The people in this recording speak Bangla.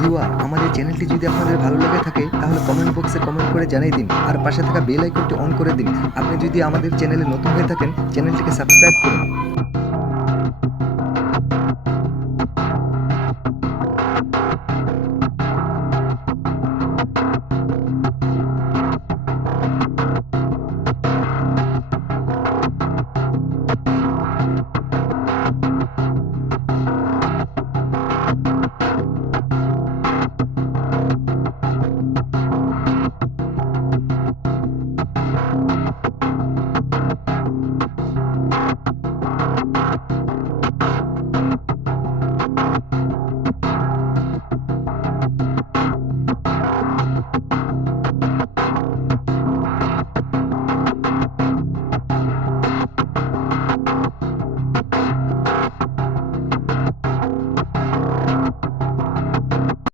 ভিউয়ার, আমাদের চ্যানেলটি যদি আপনাদের ভালো লেগে থাকে তাহলে কমেন্ট বক্সে কমেন্ট করে জানিয়ে দিন আর পাশে থাকা বেল আইকনটি অন করে দিন। আপনি যদি আমাদের চ্যানেলে নতুন হয়ে থাকেন চ্যানেলটিকে সাবস্ক্রাইব করুন।